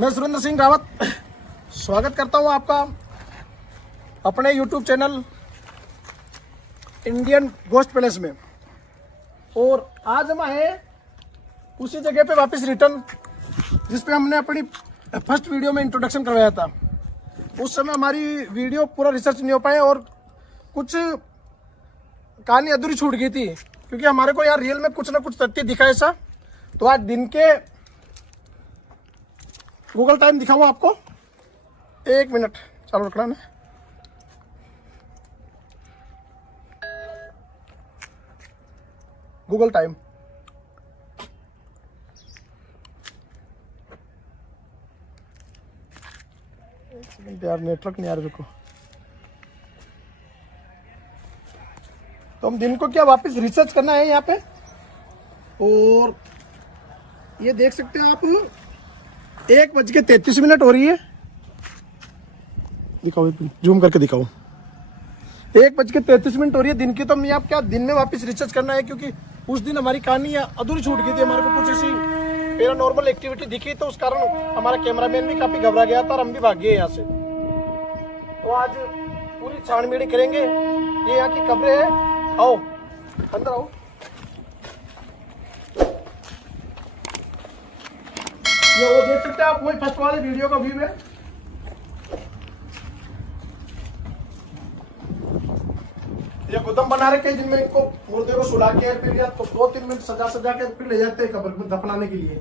मैं सुरेंद्र सिंह रावत स्वागत करता हूं आपका अपने YouTube channel Indian ghost palace में। और आज हम आए उसी जगह पे वापस रिटर्न जिस पे हमने अपनी फर्स्ट वीडियो में इंट्रोडक्शन करवाया था। उस समय हमारी वीडियो पूरा रिसर्च नहीं हो पाया और कुछ कहानी अधूरी छूट गई थी, क्योंकि हमारे को यार रियल में कुछ ना कुछ तथ्य दिखा ऐसा। तो आज दिन के गूगल टाइम दिखाऊँ आपको, 1 मिनट चालू रखना है। गूगल टाइम यार नेटवर्क नहीं आ रहा रुको। तो हम दिन को क्या वापस रिसर्च करना है यहाँ पे। और ये देख सकते हैं आप 1:33 हो रही है। दिखाओ, जूम करके दिखाओ। 1:33 हो रही है दिन की। तो हम यहाँ क्या दिन में वापस रिसर्च करना है, क्योंकि उस दिन हमारी कहानी अधूरी छूट गई थी। हमारे को कुछ ऐसी पैरानॉर्मल एक्टिविटी दिखी, तो उस कारण हमारा कैमरामैन भी काफी घबरा गया था और हम भी भाग गए यहाँ से। तो आज पूरी छानबीन करेंगे। ये यहाँ की कब्रें हैं। आओ अंदर आओ। ये वो देख सकते हैं आप, वही फर्स्ट वाले वीडियो का व्यू है। ये गुदम बना रखे हैं जिनमें इनको मुर्दे को सुला के फिर या तो 2-3 मिनट सजा के फिर ले जाते हैं कब्र में दफनाने के लिए।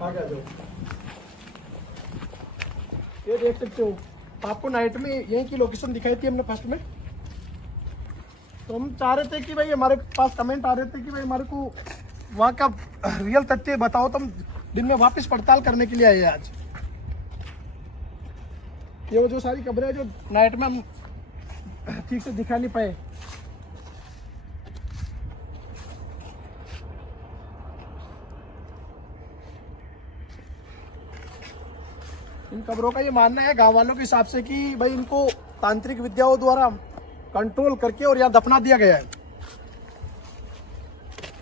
आगे आ जाओ। ये देख सकते हो, आपको नाइट में यहीं की लोकेशन दिखाई थी हमने फर्स्ट में। तो हम चाह रहे थे कि भाई, हमारे पास कमेंट आ रहे थे कि भाई हमारे को वहाँ का रियल तथ्य बताओ। तो हम दिन में वापस पड़ताल करने के लिए आए आज। ये वो जो सारी कब्रें हैं जो नाइट में हम ठीक से दिखा नहीं पाए। इन कब्रों का ये मानना है गांव वालों के हिसाब से कि भाई इनको तांत्रिक विद्याओं द्वारा कंट्रोल करके और यहाँ दफना दिया गया है।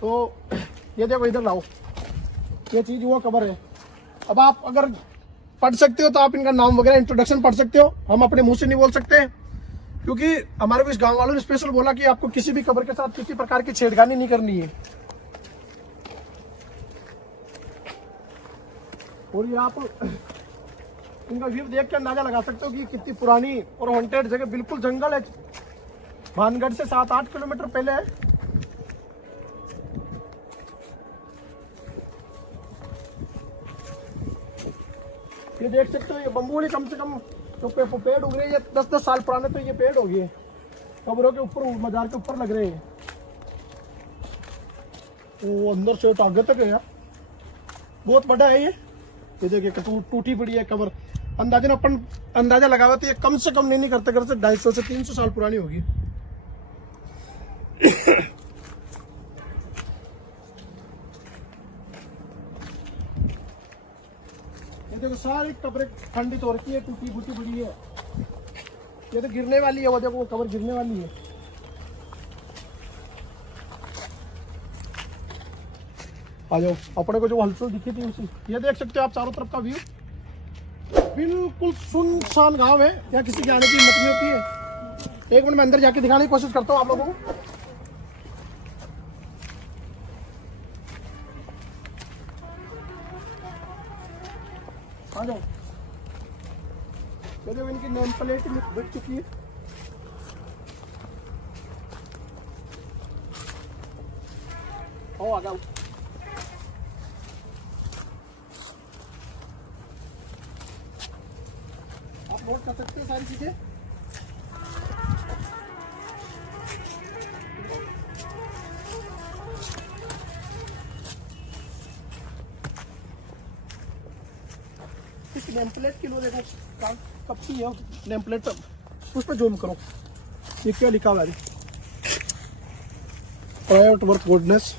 तो ये देखो, इधर लाओ। ये चीज वो कब्र है। अब आप अगर पढ़ सकते हो तो आप इनका नाम वगैरह इंट्रोडक्शन पढ़ सकते हो। हम अपने मुंह से नहीं बोल सकते, क्योंकि हमारे को इस गांव वालों ने स्पेशल बोला कि आपको किसी भी कब्र के साथ किसी प्रकार की छेड़खानी नहीं करनी है। और ये आप इनका व्यू देख के अंदाजा लगा सकते हो कि कितनी पुरानी और हॉन्टेड जगह, बिल्कुल जंगल है। भानगढ़ से 7-8 किलोमीटर पहले है। ये देख सकते हो, ये बम्बूली कम से कम तो पेड़ उग रहे हैं। ये 10-10 साल पुराने तो ये पेड़ हो गए, कब्रों के ऊपर, मजार के ऊपर लग रहे हैं। वो अंदर से आगे तक है यार, बहुत बड़ा है ये देखिए टूटी पड़ी है कब्र। अंदाजन अपन अंदाजा लगावा तो ये कम से कम नहीं करते 250 से 300 साल पुरानी होगी। ये देखो सारी कब्रें खंडित हो रखी है, टूटी फूटी पड़ी है। ये तो गिरने वाली है, वो देखो वो कब्र गिरने वाली है। आ जाओ, अपने को जो हलचल दिखी थी उसी। ये देख सकते हो आप चारों तरफ का व्यू, बिल्कुल सुनसान गांव है। यहाँ किसी के आने की हिम्मत नहीं होती है। 1 मिनट में अंदर जाके दिखाने की कोशिश करता हूँ आप लोगों को। आ जाओ। तो जब इनकी नेम प्लेट बिक चुकी है। आ जाओ। नोट कर सकते हो सारी चीजें। इस नेम प्लेट की लो, देखो कब की है नेम प्लेट, उस पर जूम करो। ये क्या लिखा हुआ है? Private work goodness.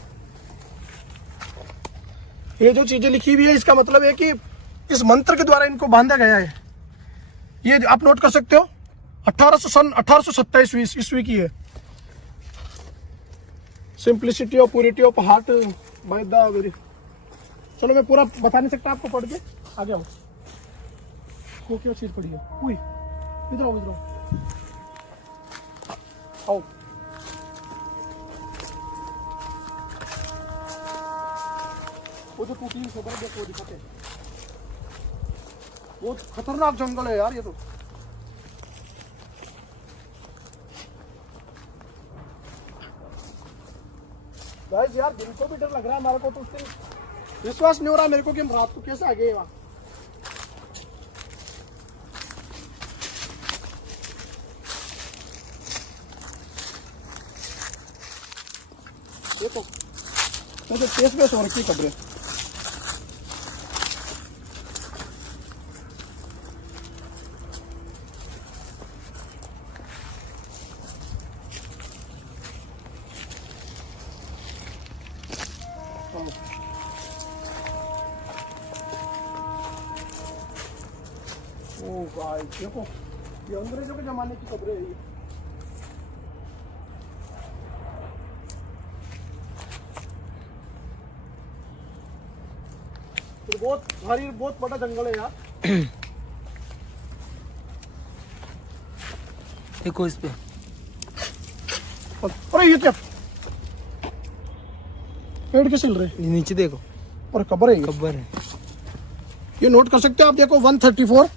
ये जो चीजें लिखी हुई है इसका मतलब है कि इस मंत्र के द्वारा इनको बांधा गया है। ये आप नोट कर सकते हो, 1827 ईस्वी की है। सिंप्लिसिटी और purity of heart by the very. चलो मैं पूरा बता नहीं सकता आपको पढ़ के, आगे आओ। वो क्यों चीज पड़ी है, उई इधर आओ, इधर आओ। वो जो टूटी हुई खबर है देखो, दिखाते हैं। बहुत खतरनाक जंगल है यार ये तो। गाइस यार दिन को भी डर लग रहा है हमारे को, तो उस दिन विश्वास नहीं हो रहा मेरे को कि हम रात को कैसे आ गए वहां। देखो मुझे तेज बेस हो रखी खबरें। ओ भाई देखो, ये अंग्रेजों के जमाने की खबरें है ये। तो बहुत भारी, बहुत बड़ा जंगल है यार। देखो इस पे, अरे ये क्या पेड़ के सिल रहे, नीचे देखो, और कब्र है ये। कब्र है। ये नोट कर सकते हो आप, देखो 134।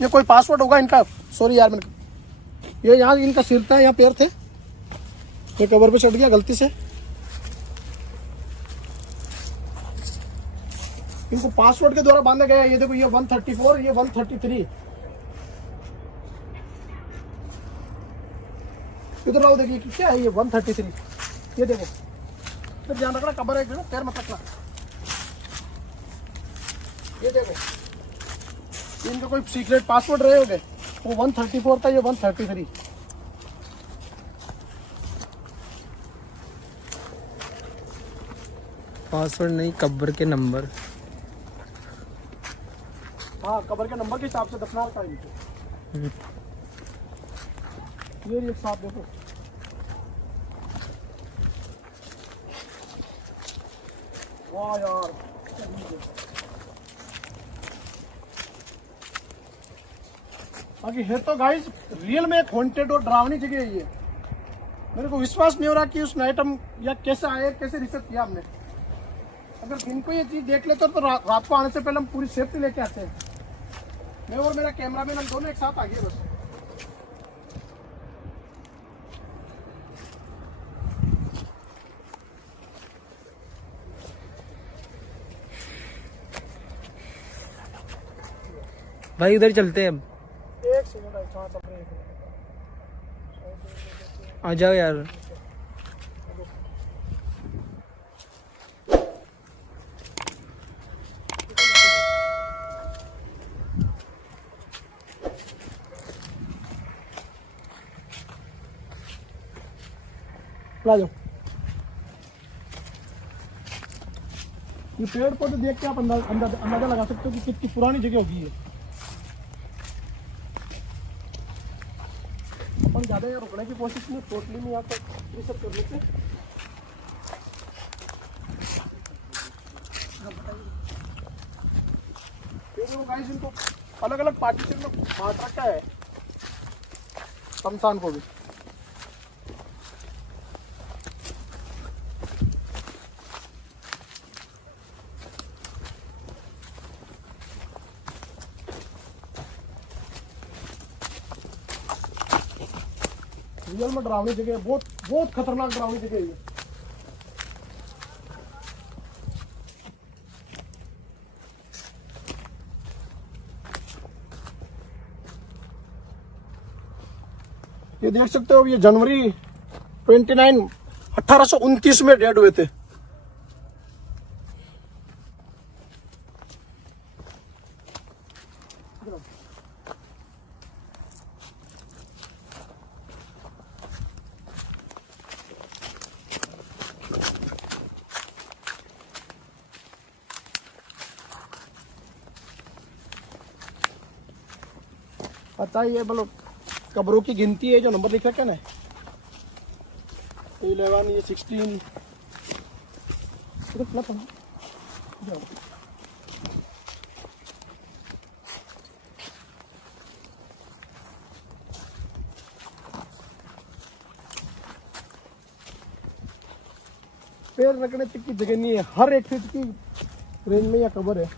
ये कोई पासवर्ड होगा इनका, सॉरी यार मैंने, ये यहाँ इनका सिर था, यहाँ पैर थे, ये कब्र पे चढ़ गया गलती से। इनको पासवर्ड के द्वारा बांधा गया है। ये देखो, ये 134, ये 133। इधर आओ, देखिए क्या है ये 133। ये देखो, फिर ध्यान रखना कब्र है, पैर मत रखना। ये देखो, इनका कोई सीक्रेट पासवर्ड रहे होंगे, वो 134 था, ये 133। पासवर्ड नहीं, कब्र के नंबर। हाँ, कब्र के नंबर के हिसाब से दफनार था इनको। ये एक साथ देखो, वाह यार। बाकी है तो गाइस रियल में एक हॉन्टेड और डरावनी जगह है ये। मेरे को विश्वास नहीं हो रहा कि उस नाइट हम या कैसे आए, कैसे रिसर्च किया हमने। अगर दिन को ये चीज देख लेते तो रात को आने से पहले हम पूरी सेफ्टी लेके आते हैं। मैं और मेरा कैमरामैन हम दोनों एक साथ आ गए बस। भाई उधर चलते हैं अब। एक सेकंड आ जाओ यार। ला जाओ। ये पेड़ पौधे देख के आप अंदाजा लगा सकते हो कि कितनी पुरानी जगह होगी ये। अपन ज्यादा यहाँ रुकने की कोशिश नहीं, टोटली में यहाँ तक ये सब कर लेते। गाइस इनको अलग अलग पार्टीशन में बांट रखा है, शमशान को भी। रियल में डरावनी जगह है, बहुत बहुत खतरनाक डरावनी जगह है ये। ये देख सकते हो, ये जनवरी 29 1829 में डेड हुए थे। पता है ये मतलब कब्रों की गिनती है जो नंबर लिख रखे ना 11 ये 16 ना पढ़ो जाओ। पैर रखने तक की जगह नहीं है, हर एक फीट की रेंज में यह कब्र है।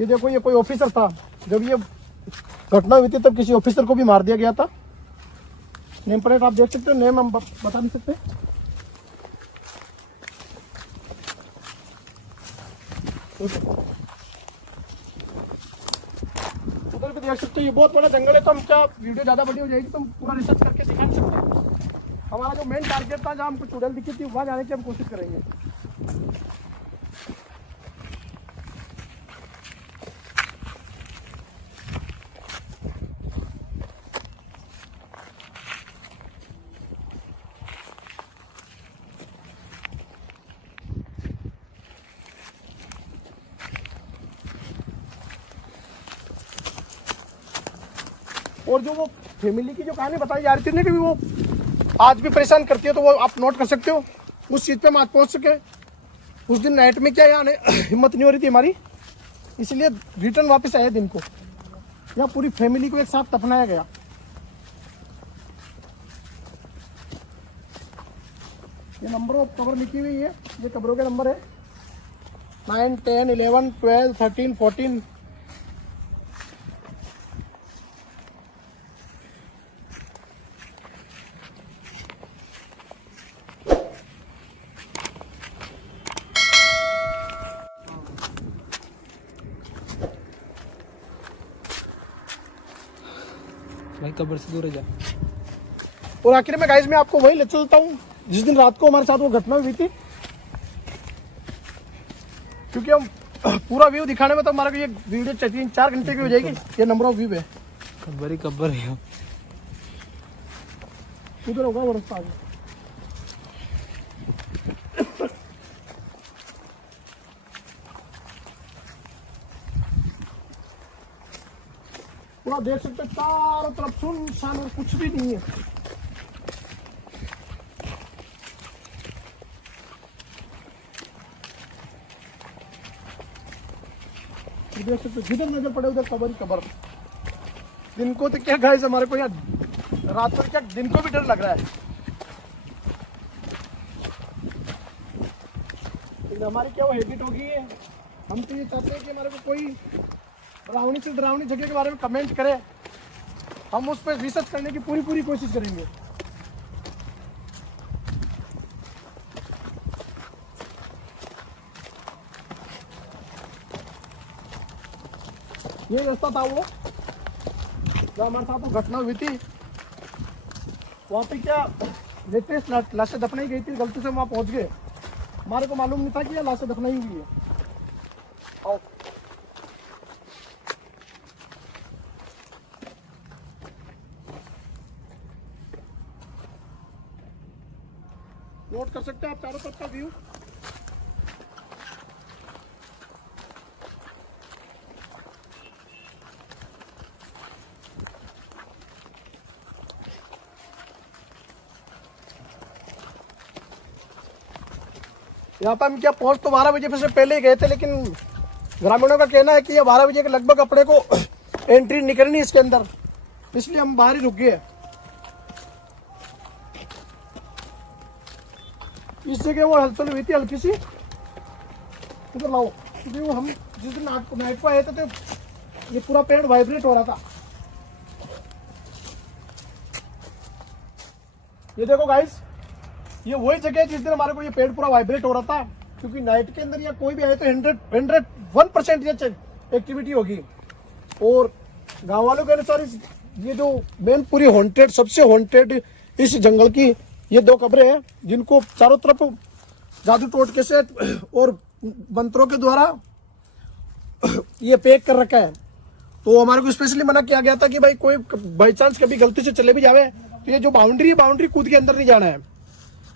ये देखो ये कोई ऑफिसर था, जब ये घटना हुई थी तब किसी ऑफिसर को भी मार दिया गया था। नेम प्लेट आप देख सकते हो, नेम हम बता नहीं सकते। उधर भी देख सकते हो, ये बहुत बड़ा जंगल है, तो हम क्या वीडियो ज्यादा बड़ी हो जाएगी तो हम पूरा रिसर्च करके दिखा नहीं सकते। हमारा जो मेन टारगेट था, जहाँ हमको चुड़ैल दिखी थी वहाँ जाने की हम कोशिश करेंगे। और जो वो फैमिली की जो कहानी बताई जा रही थी ना कि वो आज भी परेशान करती है, तो वो आप नोट कर सकते हो। उस चीज़ पे हम आज पहुंच सके। उस दिन नाइट में क्या आने हिम्मत नहीं हो रही थी हमारी, इसलिए रिटर्न वापस आए दिन को। यहाँ पूरी फैमिली को एक साथ दफनाया गया। ये नंबर ऑफ कब्र लिखी हुई है, ये कब्रों के नंबर है 9, 10, 11, 12, 13, 14। भाई कब्र से दूर जा। और आखिर में गाइस मैं आपको वही ले चलता हूँ जिस दिन रात को हमारे साथ वो घटना हुई थी, क्योंकि हम पूरा व्यू दिखाने में तो हमारा ये वीडियो 3-4 घंटे की हो जाएगी। ये नंबर ऑफ व्यू है, कब्र ही कब्र है। उधर होगा वो रास्ता आगे। पूरा देख सकते हैं चारों तरफ सुनसान और कुछ भी नहीं है। देख सकते जिधर नजर पड़े उधर कबर ही कबर। दिन को तो क्या गाइस हमारे को यहाँ, रात को क्या दिन को भी डर लग रहा है। लेकिन हमारी क्या वो हैबिट होगी है, हम तो ये चाहते हैं कि हमारे को कोई डरावनी से डरावनी जगह के बारे में कमेंट करे, हम उस पर रिसर्च करने की पूरी कोशिश करेंगे। ये रास्ता था वो जो हमारे साथ वो घटना हुई थी। वहाँ पे क्या लेटेस्ट लाशें दफनाई गई थी, गलती से वहाँ पहुँच गए। हमारे को मालूम नहीं था कि ये लाशें दफनाई हुई है। आओ नोट कर सकते हैं आप चारों तरफ का व्यू। यहाँ पर हम क्या पहुंच तो 12 बजे से पहले ही गए थे, लेकिन ग्रामीणों का कहना है कि ये 12 बजे के लगभग अपने को एंट्री नहीं करनी इसके अंदर, इसलिए हम बाहर ही रुक गए। इस जगह वो हलचल हुई थी हल्की सी, इधर लाओ, क्योंकि वो हम जिस दिन नाइट को आए थे तो ये पूरा पेड़ वाइब्रेट हो रहा था। ये देखो गाइस, ये वही जगह है जिस दिन हमारे को ये पेड़ पूरा वाइब्रेट हो रहा था, क्योंकि नाइट के अंदर या कोई भी आए तो 101% ये एक्टिविटी होगी। और गांव वालों के अनुसार ये जो मेन पूरी हॉन्टेड, सबसे हॉन्टेड इस जंगल की ये 2 कब्रें हैं, जिनको चारों तरफ जादू टोटके से और मंत्रों के द्वारा ये पैक कर रखा है। तो हमारे को स्पेशली मना किया गया था कि भाई कोई बाई चांस कभी गलती से चले भी जावे तो ये जो बाउंड्री है, बाउंड्री कूद के अंदर नहीं जाना है,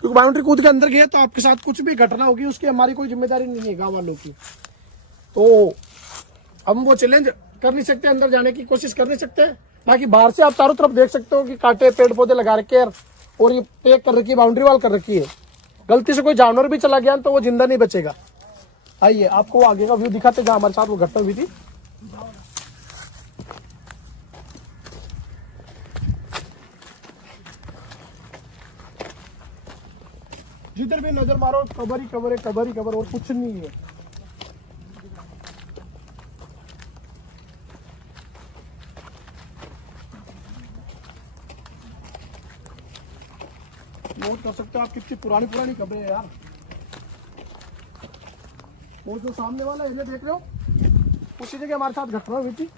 क्योंकि बाउंड्री कूद के अंदर गया तो आपके साथ कुछ भी घटना होगी उसकी हमारी कोई जिम्मेदारी नहीं है गाँव वालों की। तो हम वो चैलेंज कर नहीं सकते, अंदर जाने की कोशिश कर नहीं सकते। बाकी बाहर से आप चारों तरफ देख सकते हो कि कांटे पेड़ पौधे लगा रखे हैं और ये पैक कर रखी है, बाउंड्री वॉल कर रखी है। गलती से कोई जानवर भी चला गया तो वो जिंदा नहीं बचेगा। आइए आपको आगे का व्यू दिखाते जहाँ हमारे साथ वो घटना हुई थी। जिधर भी नजर मारो कबर ही कबर है, कबर ही कबर और कुछ नहीं है। नोट कर सकते हो आप कितनी पुरानी पुरानी कब्रें हैं यार। वो जो सामने वाला एरिया देख रहे हो, उसी जगह हमारे साथ घटना हुई थी।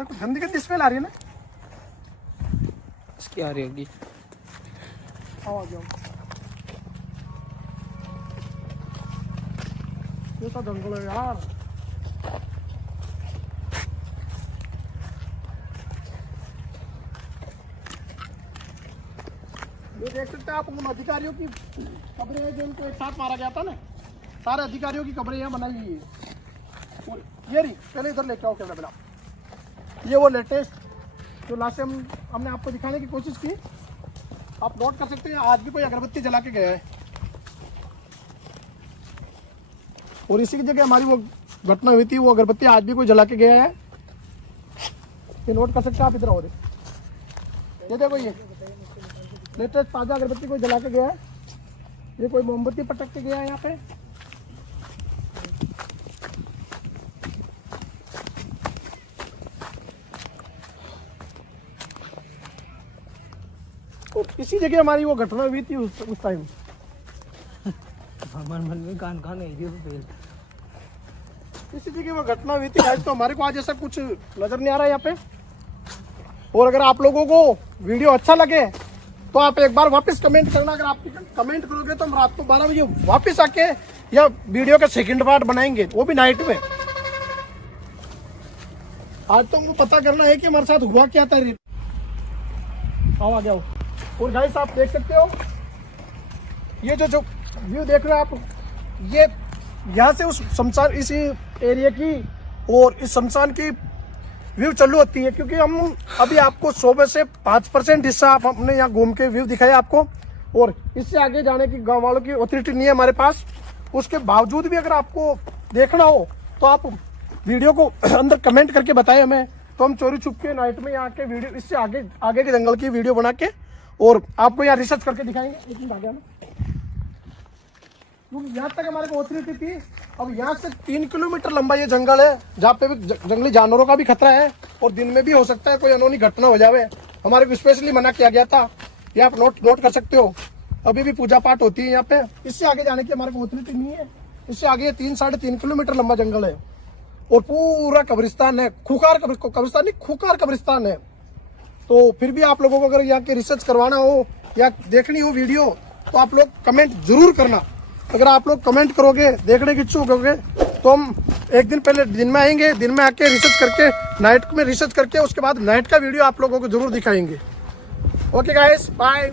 कुछ गंदी गंदी स्मेल आ रही है ना। इसकी आ रही होगी। आओ आ जाओ। कैसा जंगल है यार। ये देख सकते हैं आप उन अधिकारियों की कब्रें हैं जो इनको एक साथ मारा गया था ना। सारे अधिकारियों की कब्रें यहाँ बनाई हुई है। और ये रही, पहले इधर लेके आओ कैमरा बिना। ये वो लेटेस्ट जो लास्ट टाइम हमने आपको दिखाने की कोशिश की। आप नोट कर सकते हैं आज भी कोई अगरबत्ती जला के गया है और इसी की जगह हमारी वो घटना हुई थी। वो अगरबत्ती आज भी कोई जला के गया है। ये नोट कर सकते हैं आप। इधर और ये देखो, ये लेटेस्ट ताजा अगरबत्ती कोई जला के गया है। ये कोई मोमबत्ती पटक के गया है यहाँ पे। तो इसी जगह हमारी वो घटना हुई थी उस टाइम। मन मन में कान कान इसी जगह वो घटना हुई थी आज। तो हमारे को आज ऐसा कुछ नजर नहीं आ रहा है यहाँ पे। और अगर आप लोगों को वीडियो अच्छा लगे तो आप एक बार वापस कमेंट करना। अगर आप कमेंट करोगे तो हम रात को 12 बजे वापस आके या वीडियो का सेकंड पार्ट बनाएंगे, वो भी नाइट में। आज तो हमको पता करना है कि हमारे साथ हुआ क्या था। आओ आ जाओ। और गाइस आप देख सकते हो ये जो व्यू देख रहे हो आप, ये यहाँ से उस शमशान, इसी एरिया की और इस शमशान की व्यू चालू होती है। क्योंकि हम अभी आपको 100 में से 5% हिस्सा आप हमने यहाँ घूम के व्यू दिखाया आपको। और इससे आगे जाने की गांव वालों की ऑथोरिटी नहीं है हमारे पास। उसके बावजूद भी अगर आपको देखना हो तो आप वीडियो को अंदर कमेंट करके बताएं हमें। तो हम चोरी छुप के नाइट में यहाँ के वीडियो, इससे आगे के जंगल की वीडियो बना के और आपको यहाँ रिसर्च करके दिखाएंगे। एक मिनट आगे आना। क्योंकि यहाँ तक हमारे को ऑथोरिटी थी। अब यहाँ से 3 किलोमीटर लंबा ये जंगल है जहाँ पे भी जंगली जानवरों का भी खतरा है और दिन में भी हो सकता है कोई अनहोनी घटना हो जावे। हमारे को स्पेशली मना किया गया था। ये आप नोट कर सकते हो। अभी भी पूजा पाठ होती है यहाँ पे। इससे आगे जाने की हमारे को ऑथोरिटी नहीं है। इससे आगे 3-3.5 किलोमीटर लंबा जंगल है और पूरा कब्रिस्तान है। खूंखार कब्रिस्तान नहीं, खूंखार कब्रिस्तान है। तो फिर भी आप लोगों को अगर यहाँ के रिसर्च करवाना हो या देखनी हो वीडियो तो आप लोग कमेंट जरूर करना। अगर आप लोग कमेंट करोगे, देखने की इच्छुक होगे, तो हम एक दिन पहले दिन में आएंगे, दिन में आके रिसर्च करके नाइट में रिसर्च करके उसके बाद नाइट का वीडियो आप लोगों को जरूर दिखाएंगे। Okay guys, bye.